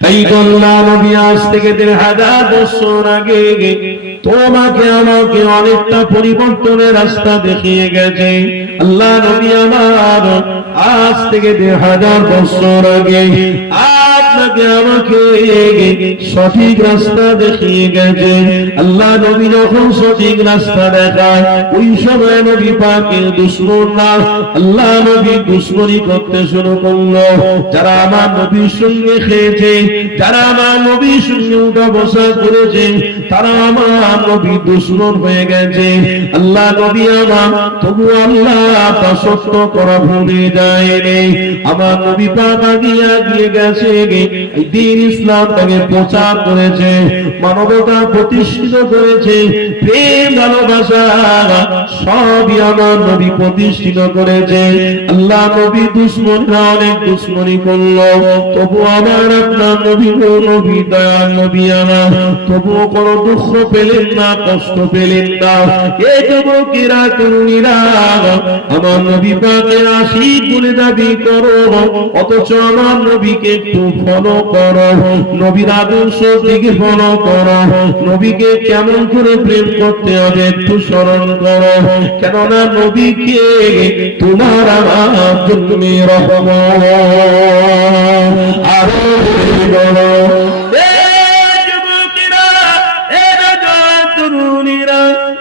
এই আল্লাহ নবী আজ থেকে ১,৫০০ বছর আগে তোমাকে আমাকে অনেকটা পরিবর্তনের রাস্তা দেখিয়ে গেছে। আল্লাহ নবী আমার আজ থেকে ১,৫০০ বছর আগে আপনাকে আমাকে সঠিক রাস্তা দেখিয়ে গেছে। আল্লাহ নবী যখন সঠিক রাস্তা দেখায় ওই সময় নবী পাকের দুশমনরা আল্লাহ নবী দুশমনি করতে শুরু করলো। যারা আমার নবীর সঙ্গে খেয়েছে, যারা আমার নবীর সঙ্গে উঠা বসা করেছে, তারা আমার নবী দুশমন হয়ে গেছে। আল্লাহ নবী আমার তবু আল্লাহ তা সত্য করা ভুলে যায়নি। আমার নবী পাক আগিয়ে গেছে, দ্বীন ইসলাম তাকে প্রচার করেছে, মানবতা প্রতিষ্ঠিত করেছে, প্রেম ভালোবাসা সবই আমার নবী প্রতিষ্ঠিত করেছে। আল্লাহ নবী দুশমনরা অনেক দুশমনি করলো, তবু আমার আপনার নবী নবী দয়াল নবী আমার তবু কোনো দুঃখ পেলেন না, কষ্ট পেলেন না। এই যুবকেরা তরুণীরা আমার নবী পাকের আশিক বলে দাবি করো, অথচ আমার নবীকে একটু ফলো করো, নবীর আদর্শ দিকে ফলো করো, নবীকে কেমন করে প্রেম করতে হবে একটু স্মরণ করো। কেননা নবীকে তোমার আমার জন্য রহমত আরো বড়।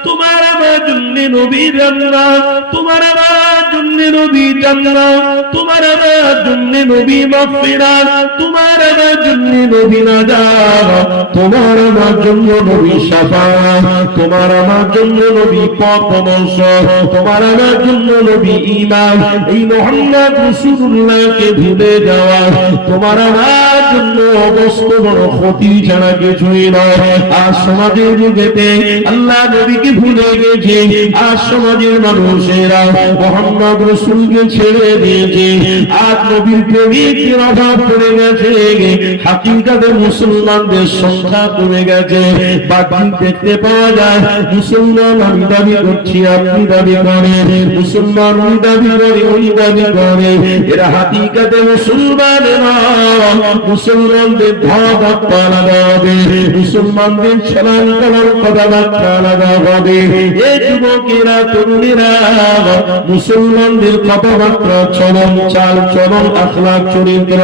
তোমার আমার জন্য নবী জান্নাত, তোমার আমার জন্য নবী জান্নাত, তোমার আমার জন্য নবী মাগফিরাত, তোমার আমার জন্য নবী নাজাত, তোমার আমার জন্য নবী শাফাআত, তোমার আমার জন্য নবী পথ-প্রদর্শ, তোমার আমার জন্য নবী ঈমান। এই মুহাম্মদ রাসূলুল্লাহকে ভুলে যাওয়া তোমার আমার জন্য অবস্থ বড় ক্ষতি ছাড়া কিছুই নয়। আর সমাজের যুগেতে আল্লাহ নবীকে ভুলে গেছে, আর সমাজের মানুষেরা মুহাম্মদ রাসূলকে ছেড়ে দিয়েছে, আর নবীর প্রেমিকের অভাব পড়ে গেছে। হাকিকাতে মুসলমানদের সংখ্যা কমে গেছে। বাকি দেখতে পাওয়া যায় মুসলমান আমি দাবি করছি, আপনি দাবি করেন, মুসলমান উনি দাবি করে, উনি দাবি করে, এরা হাকিকাতে মুসলমান নয়। মুসলমানদের ধারা আলাদা হবে, মুসলমানদের চলন চলন কথাবার্তা আলাদা হবে। এই যুবকেরা তরুণীরা মুসলমানদের কথাবার্তা চলন চাল চলন আখলাক চরিত্র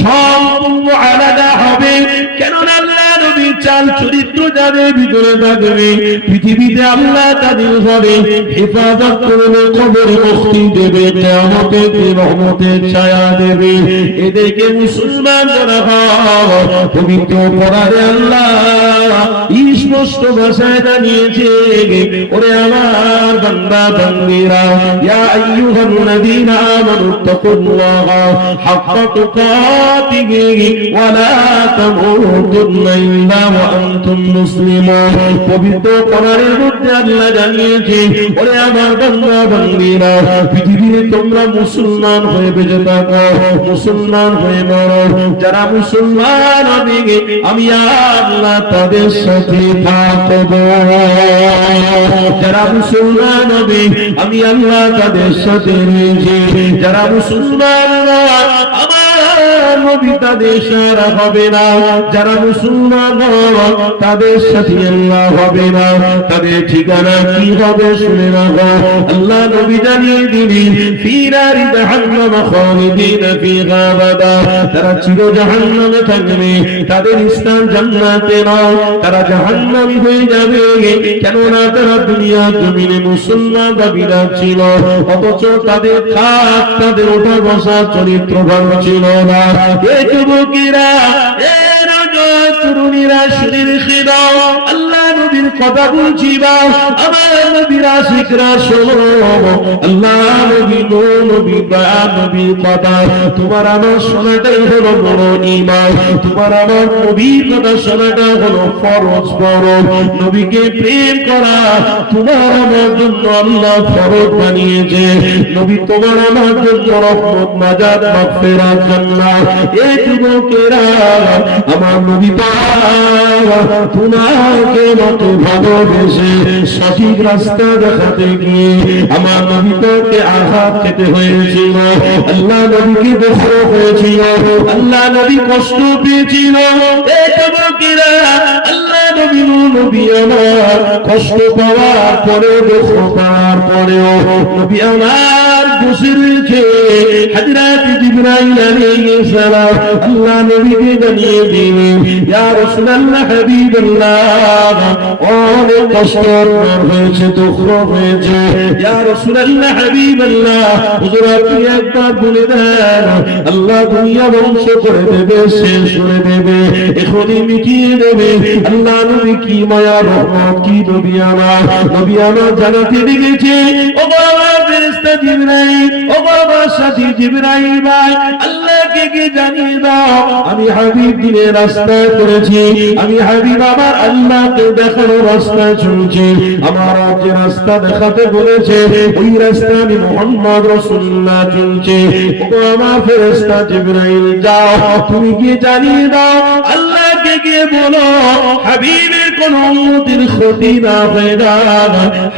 সম্পূর্ণ আলাদা হবে। কেননা আল্লাহ নবীর চাল চরিত্র যাদের ভিতরে থাকবে, পৃথিবীতে আল্লাহ তাদের ঘরে হেফাজত করবে, কবরে মুক্তি দেবে, কিয়ামতের দিন রহমতের ছায়া দেবে। এদেরকে মুসলমান বলা হয়। পবিত্র কোরআনে আল্লাহ স্পষ্ট ভাষায় জানিয়েছে, ওরে আমার বান্দা বান্দীরা, ইয়া আইয়ুহাল্লাযীনা আমানু তাকুল্লাহা হাক্কা তুকাতিহি ওয়া লা তামুতুন্না ইল্লা ওয়া আনতুম মুসলিমুন। পবিত্র কোরআনের মধ্যে আল্লাহ জানিয়েছে, ওরে আমার বান্দা বান্দীরা, পৃথিবীতে তোমরা মুসলমান হয়ে বেঁচে থাকো, মুসলমান হয়ে মরো। যারা মুসলমান হবে আমি আল্লাহ তাদের সাথে থাকবো, যারা মুসলমান হবে আমি আল্লাহ তাদের সাথে রয়েছি, যারা মুসলমান নবী তাদের সারা হবে না, যারা মুসলমান তাদের সাথে আল্লাহ হবে না। তাদের ঠিকানা কি হবে শুনে রাখো। আল্লাহ নবী জানিয়ে দিলেন, ফি নারি জাহান্নাম খালিদিনা ফিহা আবাদা, তারা চির জাহান্নামে থাকবে, তাদের স্থান জান্নাতে নয়, তারা জাহান্নামী হয়ে যাবে। কেননা তারা দুনিয়ার জমিনে মুসলমান দাবিদার ছিল, অথচ তাদের খাত তাদের ওঠা বসা চরিত্র ভালো ছিল না। এই যুবকেরা, তরুণীরা শুনে রেখে দাও, আল্লাহ নবীর কথা বলছি বা আমার নবীর আশিকরা শোনো। আল্লাহ নবী নবী নবীর কথা তোমার আমার শোনাটাই হলো বড় ঈমান, তোমার আমার নবীর কথা শোনাটা হলো ফরজ বড়। নবীকে প্রেম করা তোমার আমার জন্য আল্লাহ ফরজ বানিয়েছে। নবী তোমার আমার জন্য রহমত, নাজাত, মাগফিরাত, জান্নাত। এই যুবকেরা আমার নবী তোমাকে মতো ভালোবেসে সঠিক রাস্তা না দেখাতে গিয়ে আমার নবীকে আঘাত খেতে হয়েছিল, আল্লাহ নবীকে দুঃখ হয়েছিল, আল্লাহ নবী কষ্ট পেয়েছিল। আল্লাহ নবী আমার কষ্ট পাওয়ার পরে দুঃখ পাওয়ার পরেও নবী আমার বসে রয়েছে। হযরত জিবরাইল আলাইহিস সালাম আল্লাহ নবীকে জানিয়ে দিলেন, ইয়া রাসূলুল্লাহ হাবিবাল্লাহ অনেক কষ্ট হয়েছে, দুঃখ হয়েছে। ইয়া রাসূলুল্লাহ হাবিবাল্লাহ হুজুর আপনি একবার বলে দেন, আল্লাহ দুনিয়া ধ্বংস করে দেবে, শেষ করে দেবে, এখনই মিটিয়ে দেবে। আল্লাহ নবী কি মায়া রহমত, কি নবী আমার জানাতে লেগেছে, ও বাবা ফেরেশতা জিবরাইল, ও বাবা সাথী জিবরাইল ভাই, আল্লাহকে কি জানিয়ে দাও আমি হাবিব দিনের রাস্তায় করেছি, আমি হাবিব আমার আল্লাহকে দেখানোর রাস্তায় চলছি। আমার যে রাস্তা দেখাতে বলেছে ওই রাস্তা আমি মুহাম্মদ রাসূলুল্লাহ চলছি। ও আমার ফেরেশতা জিবরাইল যাও তুমি কি জানিয়ে দাও, আল্লাহকে গিয়ে বলো হাবিবের কোন উম্মতের ক্ষতি না হয় না,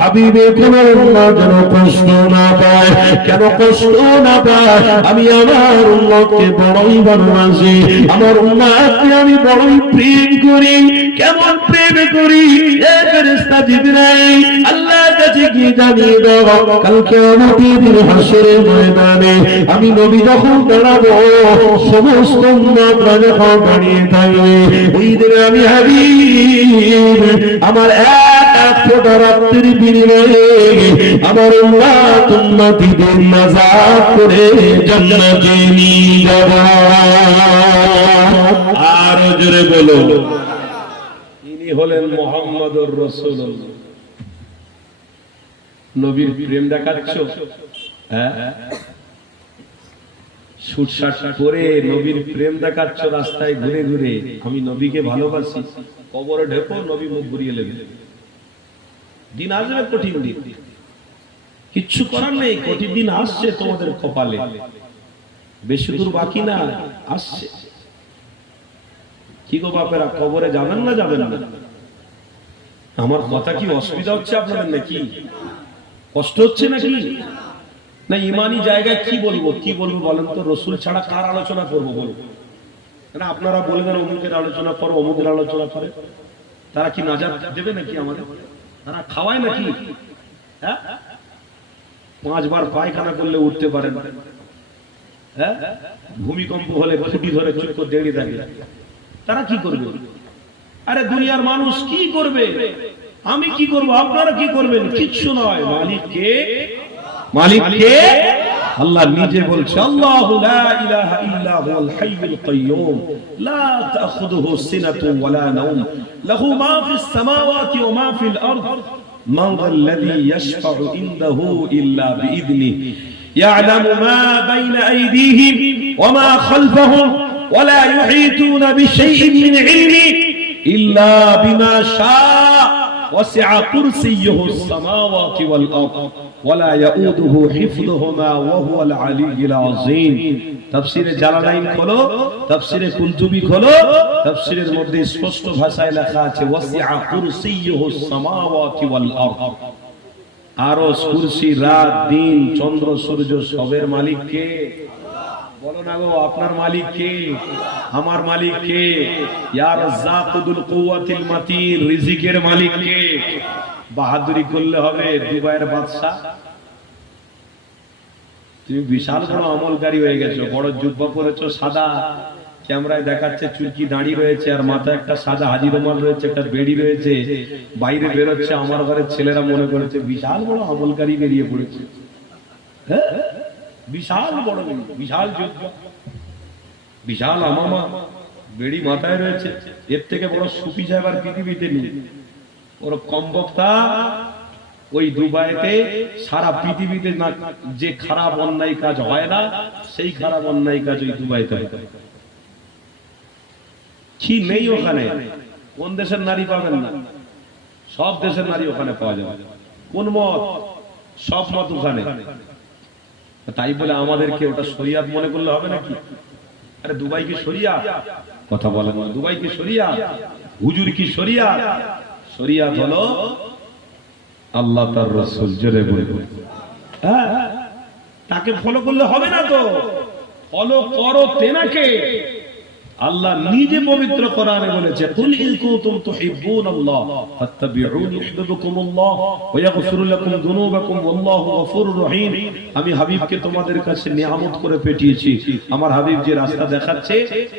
হাবিবের কোন উম্মত যেন কষ্ট না পায়। কেন কষ্ট না পায়? আমি আমার উম্মতকে বড়ই ভালোবাসি, আমার উম্মতকে আমি বড়ই প্রেম করি। কেমন প্রেম করি? এ ফেরেশতা জিবরাইল আল্লাহর কাছে গিয়ে জানিয়ে দাও কাল কিয়ামতের দিন হাসরের ময়দানে আমি নবী যখন দাঁড়াবো, সমস্ত উম্মতরা যখন দাঁড়িয়ে থাকবে, ওই দিনে আমি হাবিব আমার এক ফোঁটা রক্তের বিনিময়ে আমার উম্মতিদের নাজাত করে জান্নাতে নিয়ে যাব। আর জোরে বলো, ইনি হলেন মুহাম্মদুর রাসূলুল্লাহ। নবীর প্রেম দেখাচ্ছ, হ্যাঁ শুটশাট করে নবীর প্রেম দেখাচ্ছ রাস্তায় ঘুরে ঘুরে, আমি নবীকে ভালোবাসি। কবরে ঢেকো, নবী মুখ ঘুরিয়ে নেবে। দিন আসবে কঠিন দিন, কিচ্ছু করার নেই, কঠিন দিন আসছে তোমাদের কপালে, বেশি দূর বাকি না, আসছে। কি গো বাপেরা, কবরে যাবেন না যাবেন না? আমার কথা কি অসুবিধা হচ্ছে আপনাদের নাকি? কষ্ট হচ্ছে নাকি? না ইমানি জায়গায় কি বলবো বলেন তো? রসুল ছাড়া কার আলোচনা করবো বলবো? আপনারা বলবেন অমুকের আলোচনা করো, অমুকের আলোচনা করে, তারা কি নাজাত দেবে নাকি আমাদের? তারা খাওয়ায় নাকি? হ্যাঁ, 5 বার পায়খানা করলে উঠতে পারে না, হ্যাঁ, ভূমিকম্প হলে খুঁটি ধরে চুপ করে দাঁড়িয়ে থাকে, তারা কি করবে? আরে দুনিয়ার মানুষ কি করবে? আমি কি করব? আপনারা কি করবেন? কিচ্ছু নয়। মালিক কে? আল্লাহ নিজে বলছে, আল্লাহু লা ইলাহা ইল্লা হুয়াল হাইয়ুল কাইয়্যুম লা তাখুযুহু সিনাতুন ওয়ালা নাওম লাহু মা ফিস সামাওয়াতি ওয়া মা ফিল আরদ মান যাল্লাযী ইয়াশফা'ু ইনদাহু ইল্লা বিইذনিহি ইয়া'লামু মা বাইনা আইদিহিম ওয়া মা খালফাহুম ওয়া লা ইউহীতুনা বিশাইইন মিন ইলমিহি ইল্লা বিমা শা'a وسع كرسيه السماوات والأرض ولا يؤوده حفظهما وهو العلي العظيم। তাফসীরে জালালাইন খোলো, তাফসীরে কুনতুবি খোলো, তাফসীরের মধ্যে স্পষ্ট ভাষায় লেখা আছে ওয়াসিআ কুরসিয়ুহু সামাওয়াতি ওয়াল আরদ। আরশ, কুরসি, রাত, দিন, চন্দ্র, সূর্য সবের মালিক কে? বলো না গো, আপনার মালিক কে? আমার মালিক কে? ইয়া রাজ্জাকুল কুওয়াতিল মাতিন, রিজিকের মালিক কে? বাহাদুরি করলে হবে দুবাইয়ের বাদশা? তুমি বিশাল বড় আমলকারী হয়ে গেছো, বড় জুব্বা পরেছো সাদা, ক্যামেরায় দেখাচ্ছে চুলকি দাঁড়ি রয়েছে, আর মাথায় একটা সাদা হাজি রুমাল রয়েছে, একটা বেড়ি রয়েছে, বাইরে বেরোচ্ছে, আমার ঘরের ছেলেরা মনে করেছে বিশাল বড় আমলকারী বেরিয়ে পড়েছে। হ্যাঁ, বিশাল বড়, বিশাল যোদ্ধা, বিশাল আমামা, বেড়ি মাথায় রয়েছে, এর থেকে বড় সুফি সাহেব আর পৃথিবীতে নেই। ওর কম বক্তা ওই দুবাইতে সারা পৃথিবীতে না যে খারাপ অন্যায় কাজ হয় না, সেই খারাপ অন্যায় কাজ ওই দুবাইতে হয়। কি নেই ওখানে? কোন দেশের নারী পাবেন না? সব দেশের নারী ওখানে পাওয়া যাবে। কোন মত? সব মত ওখানে। তাই বলে আমাদেরকে ওটা শরিয়াত মনে করলে হবে নাকি? আরে দুবাই কি শরিয়াত? কথা বলেন না। দুবাই কি শরিয়াত? হুজুর কি শরিয়াত? শরিয়াত হলো আল্লাহ তার রাসূল, জোরে বলুন। হ্যাঁ, তাকে ফলো করলে হবে না তো, ফলো করো তেনাকে। আল্লাহ নিজে পবিত্র কোরআনে বলেছে, কুল ইন কুনতুম তুহিব্বুনাল্লাহ ফাত্তাবিউনি ইউহিব্বুকুমুল্লাহ ওয়া ইয়াগফির লাকুম যুনুবাকুম ওয়াল্লাহু গফুরুর রহিম। আমি হাবিবকে তোমাদের কাছে নিয়ামত করে পাঠিয়েছি। আমার হাবিব যে রাস্তা দেখাচ্ছে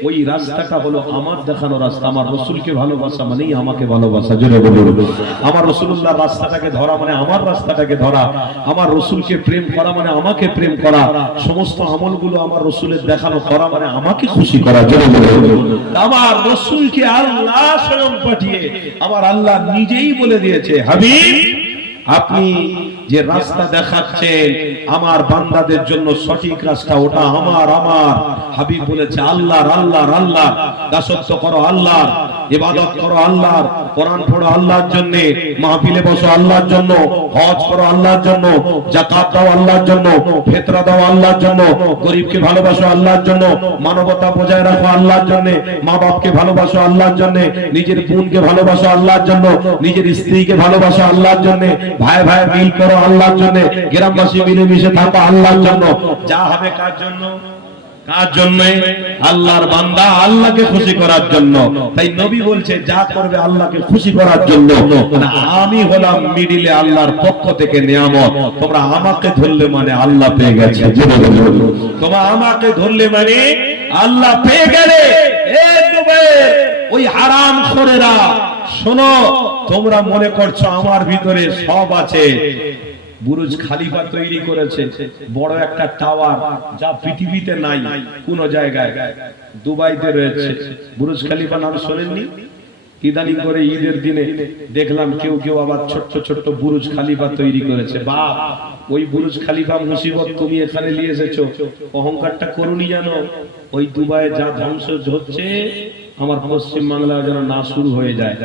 ওই রাস্তাটা হলো আমার দেখানো রাস্তা। আমার রাসূলকে ভালোবাসা মানেই আমাকে ভালোবাসা, জোরে বলুন। আমার রাসূলুল্লাহ রাস্তাটাকে ধরা মানে আমার রাস্তাটাকে ধরা। আমার রাসূলকে প্রেম করা মানে আমাকে প্রেম করা। সমস্ত আমলগুলো আমার রাসূলের দেখানো করা মানে আমাকে খুশি করা, জোরে বলুন। আমার রাসূলকে আল্লাহ স্বয়ং পাঠিয়ে আমার আল্লাহ নিজেই বলে দিয়েছে, হাবিব আপনি যে রাস্তা দেখাচ্ছেন আমার বান্দাদের জন্য সঠিক রাস্তা, ওটা আমার। হাবিব বলেছে আল্লাহর, আল্লাহর, আল্লাহর দাসত্ব করো আল্লাহর, ইবাদত করো আল্লাহর, কোরআন পড়ো আল্লাহর জন্য, মাহফিলে বসো আল্লাহর জন্য, হজ করো আল্লাহর জন্য, যাকাত দাও আল্লাহর জন্য, ফিতরা দাও আল্লাহর জন্য, গরিবকে ভালোবাসো আল্লাহর জন্য, মানবতা বজায় রাখো আল্লাহর জন্য, মা বাপকে ভালোবাসো আল্লাহর জন্য, নিজের বোনকে ভালোবাসো আল্লাহর জন্য, নিজের স্ত্রীকে ভালোবাসো আল্লাহর জন্য, ভাই ভাই মিল করো আল্লাহর জন্য, গ্রামবাসী মিলেমিশে থাকো আল্লাহর জন্য। যা হবে কার জন্য? কার জন্য? আল্লাহর বান্দা আল্লাহকে খুশি করার জন্য। তাই নবী বলছে যা করবে আল্লাহকে খুশি করার জন্য। আমি হলাম মিডিলে আল্লাহর পক্ষ থেকে নিয়ামত। তোমরা আমাকে ধরলে মানে আল্লাহ পেয়ে গেছে, তোমরা আমাকে ধরলে মানে আল্লাহ পেয়ে গেলে। ওই হারাম খোরেরা শোনো, তোমরা মনে করছো আমার ভিতরে সব আছে। বুরুজ খালিফা তৈরি করেছে, বড় একটা টাওয়ার, যা পৃথিবীতে নাই কোন জায়গায়। দুবাইতে রয়েছে বুরুজ খালিফা, নাম শোনেননি? ইদানিং করে ঈদের দিনে দেখলাম কেউ কেউ আবার ছোট্ট ছোট্ট বুরুজ খালিফা তৈরি করেছে। বাপ, ওই বুরুজ খালিফা মুসিবত তুমি এখানে নিয়ে এসেছো, অহংকারটা করুনি জানো? ওই দুবাইয়ে যা ধ্বংস হচ্ছে আমার পশ্চিম বাংলায় যেন না শুরু হয়ে যায়।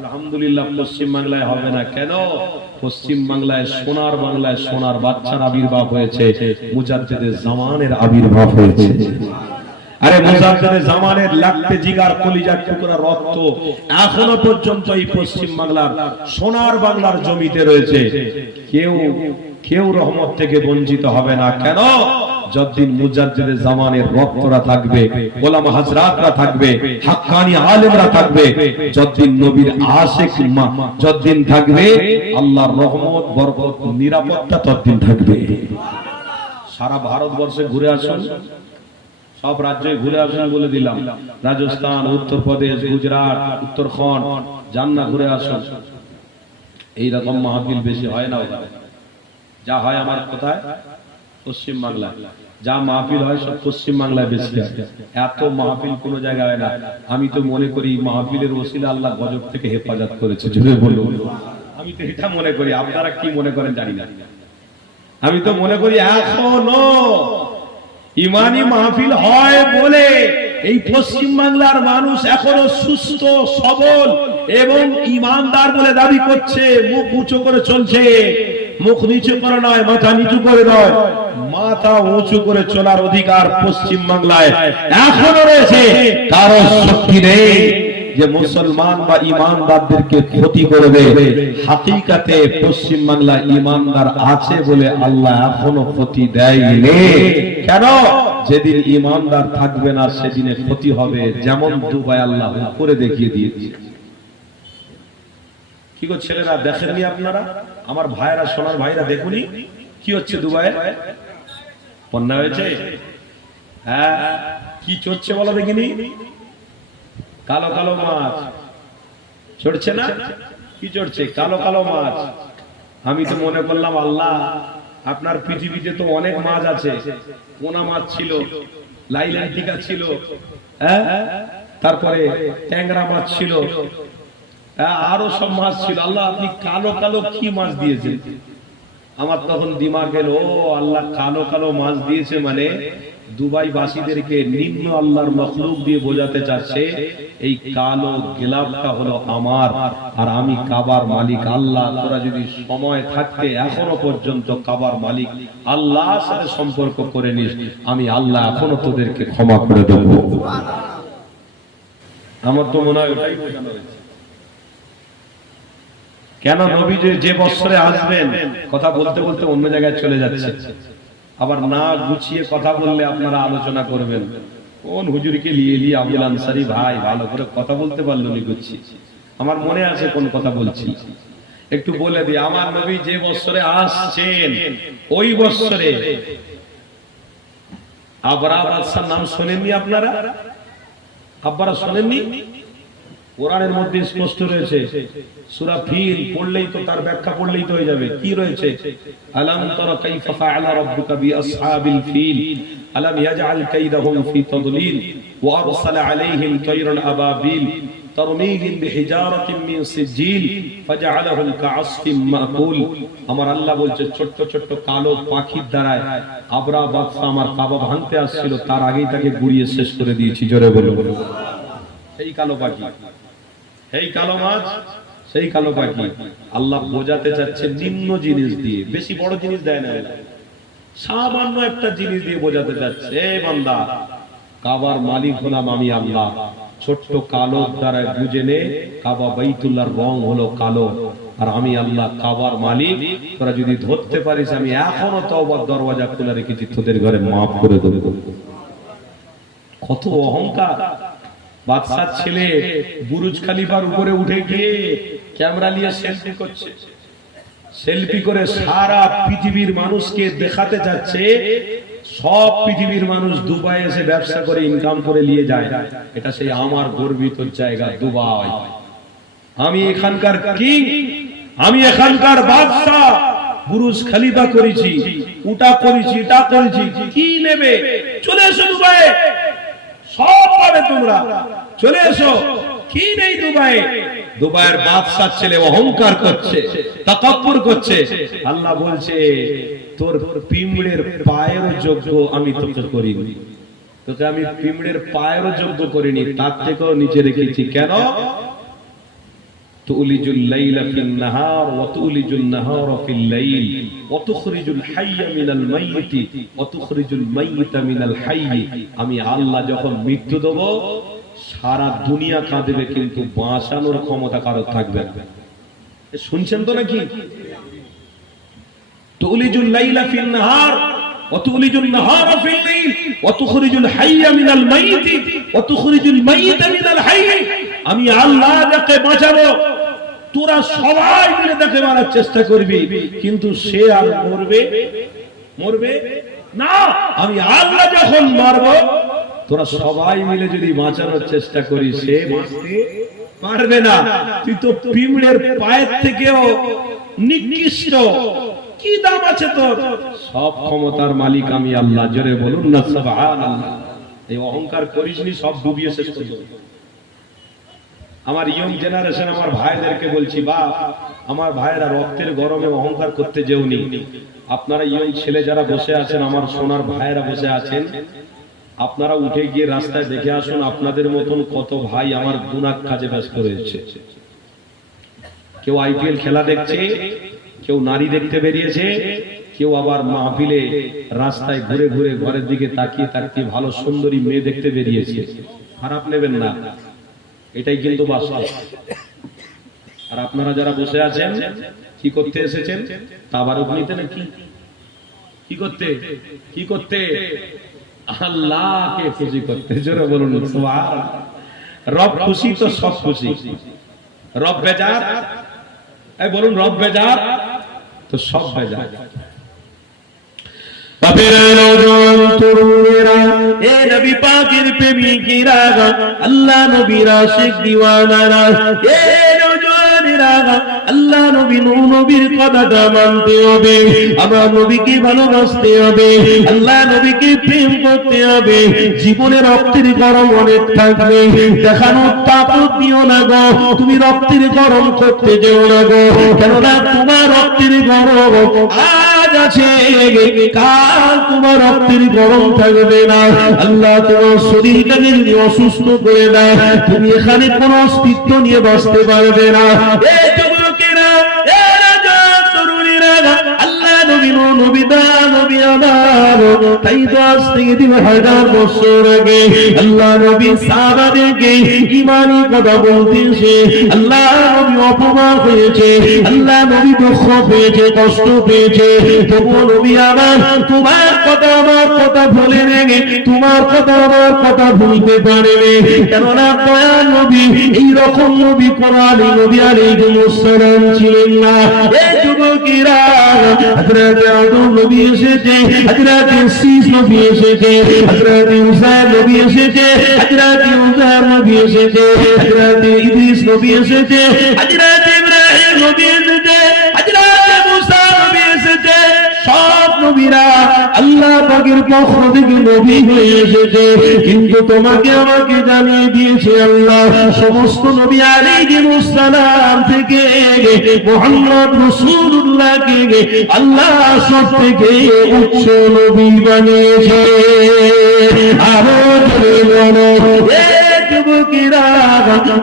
আলহামদুলিল্লাহ পশ্চিম বাংলায় হবে না। কেন? পশ্চিম বাংলায় সোনার বাচ্চার আবির্ভাব হয়েছে, মুজাদ্দিদে জামানের আবির্ভাব হয়েছে। আরে মুজাদ্দিদে জামানের লাগতে জিগার কলিজার টুকরা রক্ত এখনো পর্যন্ত এই পশ্চিম বাংলার সোনার বাংলার জমিতে রয়েছে। কেউ রহমত থেকে বঞ্চিত হবে না। কেন? যতদিন মুজাদ্দিদে জামানের রক্তরা থাকবে, ওলামা হযরতরা থাকবে, হাক্কানি আলেমরা থাকবে, যতদিন নবীর আশিক যতদিন থাকবে, আল্লাহর রহমত, বরকত, নিরাপত্তা ততদিন থাকবে। সারা ভারতবর্ষে ঘুরে আসুন, সব রাজ্যে ঘুরে আসুন বলে দিলাম। রাজস্থান, উত্তরপ্রদেশ, গুজরাট, উত্তরখণ্ড, জান্না ঘুরে আসুন। এইরকম মাহফিল বেশি হয় না ওখানে। যা হয় আমার কোথায়? পশ্চিম বাংলায়। যা মাহফিল হয় সব পশ্চিম বাংলায় বেশি হয়। এত মাহফিল কোনো জায়গায় হয় না। আমি তো মনে করি মাহফিলের ওসিলা আল্লাহ গজব থেকে হেফাজত করেছে, জোরে বলুন। আমি তো এটা মনে করি, আপনারা কি মনে করেন জানি না। আমি তো মনে করি এখনো ইমানি মাহফিল হয় বলে এই পশ্চিম বাংলার মানুষ এখনো সুস্থ সবল এবং ইমানদার বলে দাবি করছে। মুখ উঁচু করে চলছে, মুখ নিচু করে নয়, মাথা নিচু করে নয়, মাথা উঁচু করে চলার অধিকার পশ্চিম বাংলায় এখনো রয়েছে। কারো শক্তি নেই যে মুসলমান বা ইমানদারদেরকে ক্ষতি করবে। হাকিকাতে পশ্চিম বাংলা ইমানদার আছে বলে আল্লাহ এখনো ক্ষতি দেয়নি। কেন? যেদিন ইমানদার থাকবে না সেদিনে ক্ষতি হবে। যেমন দুবাই আল্লাহ করে দেখিয়ে দিয়েছে। কি গো ছেলেরা, দেখেননি আপনারা? আমার ভাইরা, সোনার ভাইরা, দেখুনি কি হচ্ছে দুবাইয়ে? বন্যা হয়েছে। হ্যাঁ, কি চড়ছে বলো দেখিনি? কালো কালো মাছ চড়ছে না? কি চড়ছে? কালো কালো মাছ। আমি তো মনে করলাম আল্লাহ আপনার পৃথিবীতে তো অনেক মাছ আছে। পোনা মাছ ছিল, লাইলান্টিকা ছিল, তারপরে ট্যাংরা মাছ ছিল, আরো সব মাছ ছিল। আল্লাহ আপনি কালো কালো কি মাছ দিয়েছেন? আমার তখন দিমাগ গেল, ও আল্লাহ কালো কালো মাছ দিয়েছে মানে দুবাই বাসীদেরকে নিম্ন আল্লাহর মখলুক দিয়ে বোঝাতে চাচ্ছে এই কালো গিলাফটা হলো আমার, আর আমি কাবার মালিক আল্লাহ। তোরা যদি সময় থাকতে এখনো পর্যন্ত কাবার মালিক আল্লাহর সাথে সম্পর্ক করে নিস, আমি আল্লাহ এখনো তোদেরকে ক্ষমা করে দেব। আমার তো মনে হয় ওটাই বোঝানো হয়েছে। কেন নবী যে বছরে আসবেন কথা বলতে বলতে অন্য জায়গায় চলে যাচ্ছে, আবার না গুছিয়ে কথা বললে আপনারা আলোচনা করবেন কোন হুজুরকে নিয়ে আবুল আনসারী ভাই ভালো করে কথা বলতে পারলো নি গুছিয়ে। আমার মনে আছে কোন কথা বলছি, একটু বলে দিই। আমার নবী যে বছরে আসছেন ওই বছরে আবরা বাদশার নাম শোনেননি আপনারা? আব্বারা শোনেননি? কোরআনের মধ্যে স্পষ্ট রয়েছে, সূরা ফিল পড়লেই তো তার ব্যাখ্যা পড়লেই তো হয়ে যাবে। কি রয়েছে? আলাম তারা কাইফা ফাআলা রাব্বুকা বিআসহাবিল ফিল আলাম ইয়াজআল কাইদাহুম ফি তাদলিল ওয়া আরসালা আলাইহিম তায়রান আবাবিল তারমীহিম বিহিজারাতিন মিন সিজিল ফাজআলাহুম কাআসফিন মাকুল। আমার আল্লাহ বলছে ছোট ছোট কালো পাখির দ্বারা আবরা বাদশা আমার কাবা ভাঙতে আসছিল, তার আগেই তাকে গুড়িয়ে শেষ করে দিয়েছি। জোরে বলুন। সেই কালো পাখি, সেই কালো মাছ, সেই কালো পাখি আল্লাহ বোঝাতে চাচ্ছে নিম্ন জিনিস দিয়ে, বেশি বড় জিনিস দেয় না, সামান্য একটা জিনিস দিয়ে বোঝাতে চাচ্ছে, এ বান্দা কাবার মালিক হলাম আমি আল্লাহ, ছোট্ট কালো দ্বারা বুঝে নে কাবা বাইতুল্লাহর রং হলো কালো, আর আমি আল্লাহ কাবার মালিক। তোরা যদি ধরতে পারিস আমি এখনো তওবার দরওয়াজা খোলা রেখেছি, তোদের ঘরে মাফ করে দেব। কত অহংকার! বাদশার ছেলে বুরুজ খলিফার উপরে উঠে গিয়ে ক্যামেরা নিয়ে সেলফি করছে, সেলফি করে সারা পৃথিবীর মানুষকে দেখাতে যাচ্ছে সব পৃথিবীর মানুষ দুবাই এসে ব্যবসা করে ইনকাম করে নিয়ে যায়। এটা সেই আমার গর্বিত জায়গা দুবাই, আমি এখানকার কিং, আমি এখানকার বাদশা, বুরুজ খলিফা করেছি, ওটা করেছি, এটা করেছি, কি নেবে? চলে এসো দুবাই, সব পাবে তোমরা, চলে এসো। কি নেই দুবাই? দুবাইয়ের বাদশার ছেলে অহংকার করছে, তাকাব্বুর করছে। আল্লাহ বলছে তোর পিঁমড়ের পায়ের যোগ্য আমি তোকে করিনি, তোকে আমি পিঁমড়ের পায়ের যোগ্য করিনি, তার থেকেও নিচে রেখেছি। কেন? তুলিজুল লাইলা ফিন নাহার ওয়া তুলিজুল নাহারা ফিল লাইল ওয়া তুখরিজুল হাইয়া মিনাল মাইয়িতি ওয়া তুখরিজুল মাইয়িতা মিনাল হাইয়ি। আমি আল্লাহ যখন মৃত্যু দেব সারা দুনিয়া কাঁদবে, কিন্তু বাঁচানোর ক্ষমতা কারো থাকবে না। শুনছেন তো নাকি? তুলিজুল লাইলা ফিন নাহার ওয়া তুলিজুল নাহারা ফিল লাইল ওয়া তুখরিজুল হাইয়া মিনাল মাইয়িতি ওয়া তুখরিজুল মাইয়িতা মিনাল হাইয়ি। আমি আল্লাহ যাকে বাঁচাবো তোরা সবাই মিলে তাকে মারার চেষ্টা করবি, কিন্তু সে আর মরবে না। আমি আল্লাহ যখন মারবো তোরা সবাই মিলে যদি বাঁচানোর চেষ্টা করিস সে বাঁচতে পারবে না। তুই তো পিঁমড়ের পায়ের থেকেও নিকৃষ্ট, কি দাম আছে তোর? সব ক্ষমতার মালিক আমি আল্লাহ। জোরে বলুন না সুবহানাল্লাহ। এই অহংকার করিসনি, সব ডুবিয়ে শেষ করবি। আমার ইয়ং জেনারেশন, আমার ভাইদেরকে বলছি, বা আমার ভাইরা রক্তের গরমে অহংকার করতে যেওনি। আপনারা ইয়ং ছেলে যারা বসে আছেন, আমার সোনার ভাইরা বসে আছেন, আপনারা উঠে গিয়ে রাস্তায় দেখে আসুন আপনাদের মতন কত ভাই আমার গুনাহ কাজে ব্যস্ত রয়েছে। কেউ আইপিএল খেলা দেখছে, কেউ নারী দেখতে বেরিয়েছে, কেউ আবার মাহফিলে রাস্তায় ঘুরে ঘুরে ঘরের দিকে তাকিয়ে তাকিয়ে ভালো সুন্দরী মেয়ে দেখতে বেরিয়েছে। খারাপ নেবেন না, এটাই কিন্তু বাস্তব। আর আপনারা যারা বসে আছেন কি করতে এসেছেন? তাবারুক নিতে নাকি? কি করতে? আল্লাহকে খুশি করতে। জোরে বলুন সুবহানাল্লাহ। রব খুশি তো সব খুশি। রব বেজার, এই বলুন রব বেজার তো সব বেজার। এ নবী পাকের প্রেমিকেরা, আল্লাহ নবীর আশিক দিওয়ানারা, এ নওজওয়ানেরা, আল্লাহ নবী নবীর কথাটা মানতে হবে, আমার নবীকে ভালোবাসতে হবে, আল্লাহ নবীকে প্রেম করতে হবে। জীবনে রক্তের গরম অনেক থাকবে, দেখানোর তাকত দিও না গো, তুমি রক্তের গরম করতে যেও না গো, কেননা তোমার রক্তের গরম আজ আছে, কাল তোমার রক্তের গরম থাকবে না। আল্লাহ তোমার শরীরটাকে যদি অসুস্থ করে দেয়, তুমি এখানে কোন অস্তিত্ব নিয়ে বাঁচতে পারবে না। এই যুবকেরা, এই রাজা তরুণীরা, আল্লাহ নবী নবী আমার, তাই তো আজ থেকে 2000 বছর আগে আল্লাহ নবী সাহাবাদেরকে ঈমানি কথা বলতেছে, আল্লাহ নবী অপমান হয়েছে, আল্লাহ নবী দুঃখ পেয়েছে, কষ্ট পেয়েছে, তবুও নবী আমার তোমার কথা আমার কথা ভুলে নেই, তোমার কথা আমার কথা ভুলতে পারেনি। কেননা দয়াল নবী এইরকম নবী কোরআনে নবী আলাইহিস সালাম ছিলেন না। এই যুবকেরা হযরত আদম নবী এসেছে, হযরত শীস নবী এসেছে, হযরত উযার নবী এসেছে, হযরত উযার নবী এসেছে, হযরত ইদ্রিস নবী এসেছে, হযরত ইব্রাহিম নবী এসেছে, হযরত মুসা নবী এসেছে। সব নবীরা আল্লাহ পাকের পক্ষ থেকে নবী হয়ে এসেছে, কিন্তু তোমাকে আমাকে জানিয়ে দিয়েছে আল্লাহ সমস্ত নবী আলাইহিস সালাম থেকে মুহাম্মদ রাসূলুল্লাহকে আল্লাহ সব থেকে উচ্চ নবী বানিয়েছে। আরো বলো যুবকেরা,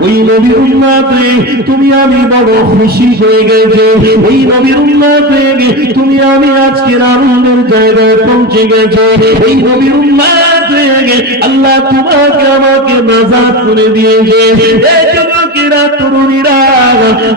ওই নবীর উম্মতে তুমি আমি বড় খুশি হয়ে গেছে, ওই নবীর উম্মতে তুমি আমি আজকের আনন্দের জায়গায় পৌঁছে গেছে, এই নবীর উম্মতে আল্লাহ তোমাকে আমাকে নাজাত করে দিয়েছে। এই যুবকেরা তরুণীরা,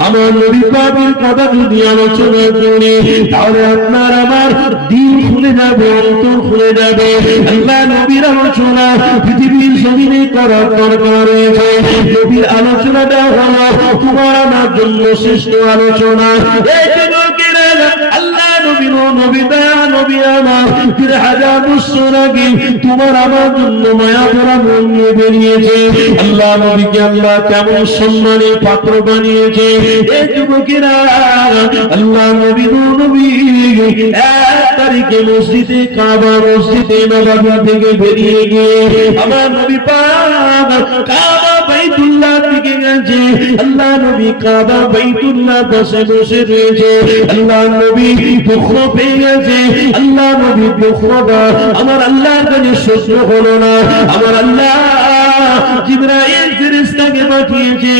আমার নবী পাকের কথা যদি আলোচনা করি তাহলে আপনার আমার দিল খুলে যাবে, অন্তর খুলে যাবে। আল্লাহ নবীর আলোচনা পৃথিবীর জমিনে করার দরকার রয়েছে। নবীর আলোচনাটা হলো তোমার আমার জন্য শ্রেষ্ঠ আলোচনা। এই যুবকেরা, আল্লাহ নবী নবী দয়া নবী আমার 3000 বছর আগে তোমার আমার জন্য মায়া ভরা মন নিয়ে বেরিয়েছে। আল্লাহ নবীকে আল্লাহ কেমন সম্মানের পাত্র বানিয়েছে। এই যুবকেরা, আল্লাহ নবী নবী 1 তারিখে মসজিদে কাবা মসজিদে নববী থেকে বেরিয়ে গিয়ে আমার নবী পাক কাবা বাইতুল্লাহ দিকে গেছে। আল্লাহ নবী কাবা বাইতুল্লাহ বসে বসে রয়েছে। আল্লাহ নবী দুঃখ পেয়ে গেছে। আল্লাহ নবী দুঃখটা আমার আল্লাহর কাছে সহ্য হলো না। আমার আল্লাহ জিবরাইল ফেরেশতাকে পাঠিয়েছে,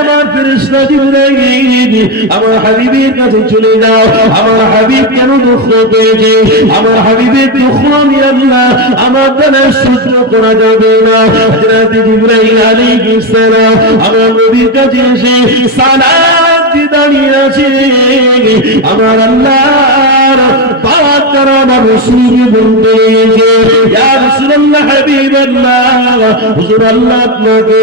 আমার ফেরেশতা জিবরাইল আমার হাবিবের কাছে চলে যাও। আমার হাবিব কেন দুঃখ পেয়েছে, আমার হাবিবের দুঃখ আমি আল্লাহ আমার দ্বারা সহ্য করা যাবে না। হযরত জিবরাইল আলাইহিস সালাম আমার নবীর কাছে এসে সালাত দিয়ে দাঁড়িয়ে আছে। আমার আল্লাহর পাক করানো রাসূলকে বলতে যে ইয়া রাসূলুল্লাহ হাবিবাল্লাহ, হুজুর আল্লাহ আপনাকে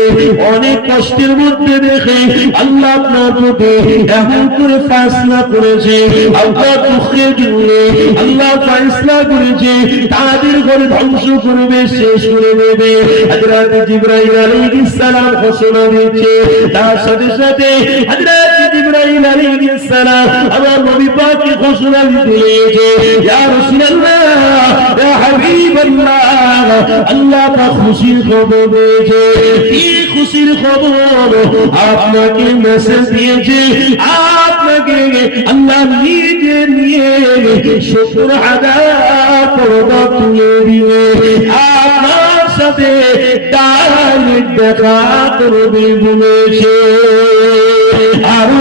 অনেক কষ্টের মধ্যে দেখে আল্লাহ আপনার প্রতি এমন করে ফয়সালা করেছে, আল্লাহ দুঃখের জন্য আল্লাহ ফয়সালা করেছে তাদের ঘরে ধ্বংস করবে, শেষ করে দেবে। হযরত জিবরাইল আলাইহিস সালাম ঘোষণা দিচ্ছে, তার সাথে সাথে হযরত জিবরাইল আলাইহিস সালাম আমার নবী পাককে ঘোষণা দিয়েছে, ইয়া রাসূলুল্লাহ, ইয়া হাবিবাল্লাহ, আল্লাহ পাক খুশির খবর দিয়েছে। কি খুশির খবর? আপনাকে মেসেজ দিয়েছে, আপনাকে আল্লাহ নিজে নিয়ে 70,000 পর্দা তুলে দিয়ে আপনার সাথে ডাইরেক্ট দেখা করবে বলেছে। আরো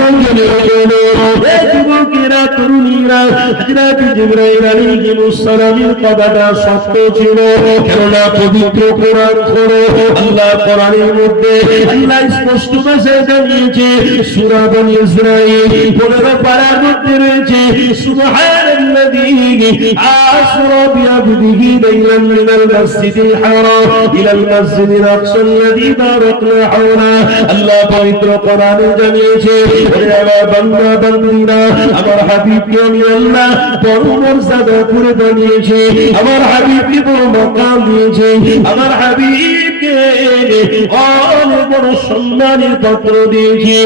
যুবকেরা তরুণীরা, হযরত জিবরাইল আলাইহিস সালামের কথাটা সত্য ছিল। কেননা পবিত্র কোরআন খোলো, আল্লাহ কোরআনের মধ্যে আল্লাহ স্পষ্ট ভাষায় জানিয়েছে, সূরা বনী ইসরাঈল 15 পারার মধ্যে রয়েছে, সুবহানাল্লাযী আসরা বিআবদিহি লাইলান মিনাল মাসজিদিল হারাম ইলাল মাসজিদিল আকসাল্লাযী বারাকনা হাওলা। আল্লাহ পবিত্র কোরআনে জানিয়েছে, ওরে আমার বান্দা বান্দীরা, আমার হাবিবকে আমি আল্লাহ বড় মর্যাদা করে বানিয়েছি, আমার হাবিবকে বড় মাকাম দিয়েছে, আমার হাবিবকে অনেক বড় সম্মানের পাত্র দিয়েছি।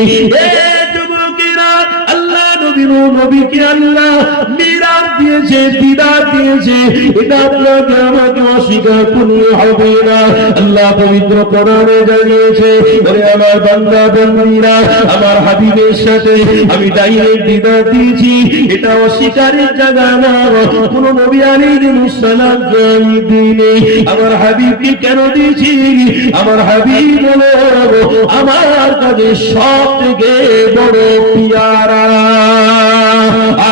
আল্লাহ নবীকে আল্লাহ মিরাজ দিয়েছে, দিদার দিয়েছে, এটা আপনাকে আমাকে অস্বীকার করলে হবে না। আল্লাহ পবিত্র কোরআনে জানিয়েছে, ওরে আমার বান্দা বান্দীরা, আমার হাবিবের সাথে আমি ডাইরেক্ট দিদার দিয়েছি, এটা অস্বীকারের জায়গা না। কোন নবী আলাইহিস সালাম আমি দিইনি, আমার হাবিবকে কেন দিয়েছি? আমার হাবিব হলো আমার কাছে সব থেকে বড় পিয়ারা।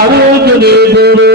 আরো জোরে বলো